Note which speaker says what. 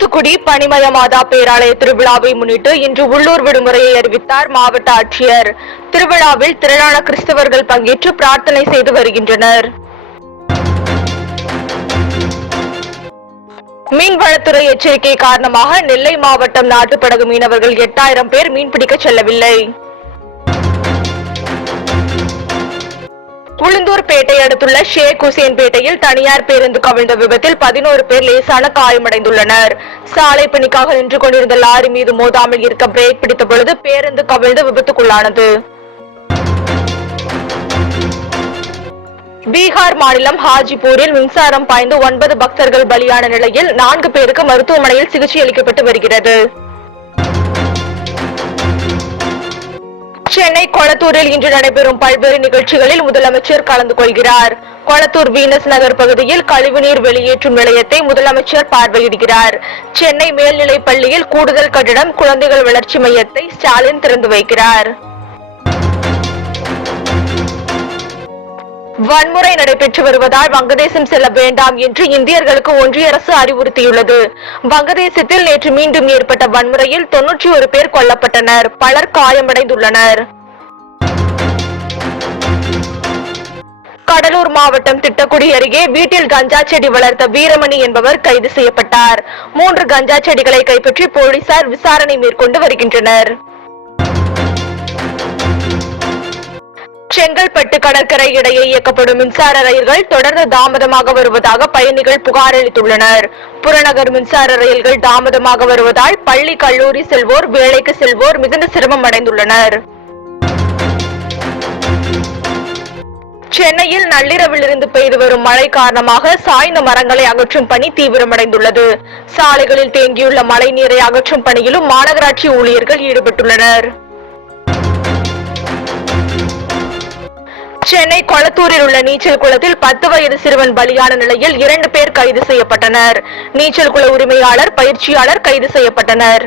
Speaker 1: தூத்துக்குடி பனிமய மாதா பேராலய திருவிழாவை முன்னிட்டு இன்று உள்ளூர் விடுமுறையை அறிவித்தார் மாவட்ட ஆட்சியர். திருவிழாவில் திரளான கிறிஸ்தவர்கள் பங்கேற்று பிரார்த்தனை செய்து வருகின்றனர். மீன்வளத்துறை எச்சரிக்கை காரணமாக நெல்லை மாவட்டம் நாட்டுப்படகு மீனவர்கள் எட்டாயிரம் பேர் மீன்பிடிக்க செல்லவில்லை. உளுந்தூர்பேட்டை அடுத்துள்ள ஷேக் ஹுசேன் பேட்டையில் தனியார் பேருந்து கவிழ்ந்த விபத்தில் பதினோரு பேர் லேசான காயமடைந்துள்ளனர். சாலை பணிக்காக நின்று கொண்டிருந்த லாரி மீது மோதாமல் இருக்க பிரேக் பிடித்த பொழுது பேருந்து கவிழ்ந்து விபத்துக்குள்ளானது. பீகார் மாநிலம் ஹாஜிபூரில் மின்சாரம் பாய்ந்து ஒன்பது பக்தர்கள் பலியான நிலையில் நான்கு பேருக்கு மருத்துவமனையில் சிகிச்சை அளிக்கப்பட்டு வருகிறது. சென்னை கொளத்தூரில் இன்று நடைபெறும் பல்வேறு நிகழ்ச்சிகளில் முதலமைச்சர் கலந்து கொள்கிறார். கொளத்தூர் வீனஸ் நகர் பகுதியில் கழிவுநீர் வெளியேற்றும் நிலையத்தை முதலமைச்சர் பார்வையிடுகிறார். சென்னை மேல்நிலைப் பள்ளியில் கூடுதல் கட்டிடம் குழந்தைகள் வளர்ச்சி மையத்தை ஸ்டாலின் திறந்து வைக்கிறார். வன்முறை நடைபெற்று வருவதால் வங்கதேசம் செல்ல வேண்டாம் என்று இந்தியர்களுக்கு ஒன்றிய அரசு அறிவுறுத்தியுள்ளது. வங்கதேசத்தில் நேற்று மீண்டும் ஏற்பட்ட வன்முறையில் தொன்னூற்றி ஒரு பேர் கொல்லப்பட்டனர். பலர் காயமடைந்துள்ளனர். கடலூர் மாவட்டம் திட்டக்குடி அருகே வீட்டில் கஞ்சா செடி வளர்த்த வீரமணி என்பவர் கைது செய்யப்பட்டார். மூன்று கஞ்சா செடிகளை கைப்பற்றி போலீசார் விசாரணை மேற்கொண்டு வருகின்றனர். செங்கல்பட்டு கடற்கரை இடையே இயக்கப்படும் மின்சார ரயில்கள் தொடர்ந்து தாமதமாக வருவதாக பயணிகள் புகார் அளித்துள்ளனர். புறநகர் மின்சார ரயில்கள் தாமதமாக வருவதால் பள்ளி கல்லூரி செல்வோர் வேலைக்கு செல்வோர் மிகுந்த சிரமம் அடைந்துள்ளனர். சென்னையில் நள்ளிரவிலிருந்து பெய்து வரும் மழை காரணமாக சாய்ந்த மரங்களை அகற்றும் பணி தீவிரமடைந்துள்ளது. சாலைகளில் தேங்கியுள்ள மழை நீரை அகற்றும் பணியிலும் மாநகராட்சி ஊழியர்கள் ஈடுபட்டுள்ளனர். சென்னை கொளத்தூரில் உள்ள நீச்சல் குளத்தில் பத்து வயது சிறுவன் பலியான நிலையில் இரண்டு பேர் கைது செய்யப்பட்டனர். நீச்சல் குள உரிமையாளர் பயிற்சியாளர் கைது செய்யப்பட்டனர்.